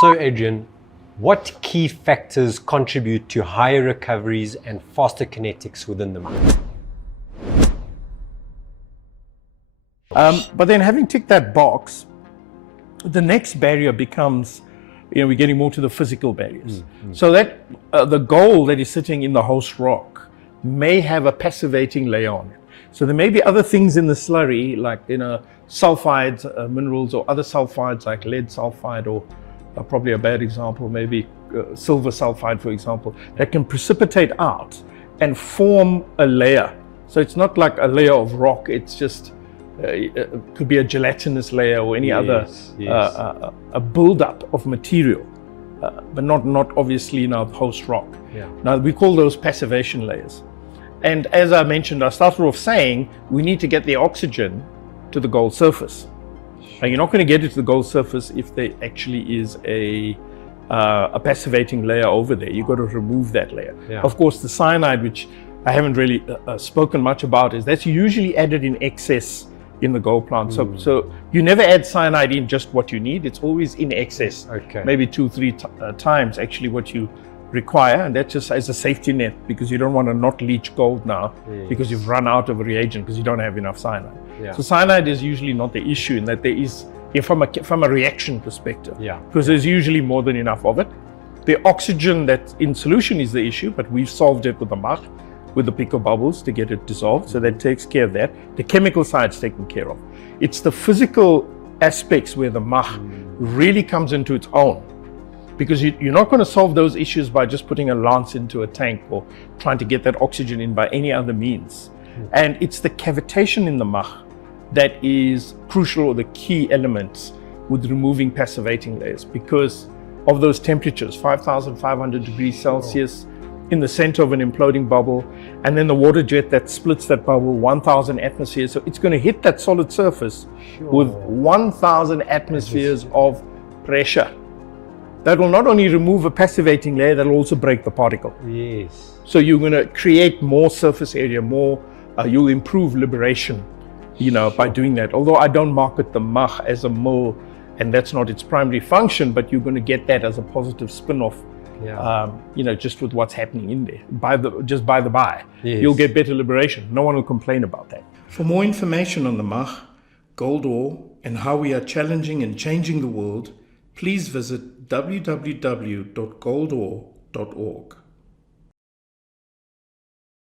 So Adrian, what key factors contribute to higher recoveries and faster kinetics within the MACH? But then having ticked that box, the next barrier becomes, we're getting more to the physical barriers. So that the gold that is sitting in the host rock may have a passivating layer on it. So there may be other things in the slurry, like sulfides, minerals, or other sulfides like lead sulfide, or probably a bad example, maybe silver sulfide, for example, that can precipitate out and form a layer. So it's not like a layer of rock, it's just it could be a gelatinous layer or any other a buildup of material, but not obviously in our host rock. Now we call those passivation layers. And as I mentioned, I started off saying we need to get the oxygen to the gold surface. And you're not going to get it to the gold surface if there actually is a passivating layer over there. You've got to remove that layer. Of course, the cyanide, which I haven't really spoken much about, is that's usually added in excess in the gold plant. So you never add cyanide in just what you need. It's always in excess, maybe 2-3 times actually what you require, and that's just as a safety net, because you don't want to not leach gold now because you've run out of a reagent because you don't have enough cyanide. So cyanide is usually not the issue, in that there is, from a reaction perspective, because there's usually more than enough of it. The oxygen that's in solution is the issue, but we've solved it with the MACH, with the pico bubbles to get it dissolved, so that takes care of that. The chemical side's taken care of. It's the physical aspects where the MACH really comes into its own, because you're not going to solve those issues by just putting a lance into a tank or trying to get that oxygen in by any other means. And it's the cavitation in the MACH that is crucial, or the key elements with removing passivating layers, because of those temperatures, 5,500 degrees Celsius in the center of an imploding bubble, and then the water jet that splits that bubble, 1,000 atmospheres. So it's going to hit that solid surface with 1,000 atmospheres of pressure. That will not only remove a passivating layer, that will also break the particle. So you're going to create more surface area, you'll improve liberation, by doing that. Although I don't market the MACH as a mill, and that's not its primary function, but you're going to get that as a positive spin-off, just with what's happening in there. By the by, you'll get better liberation. No one will complain about that. For more information on the MACH, gold ore, and how we are challenging and changing the world, please visit www.goldore.org.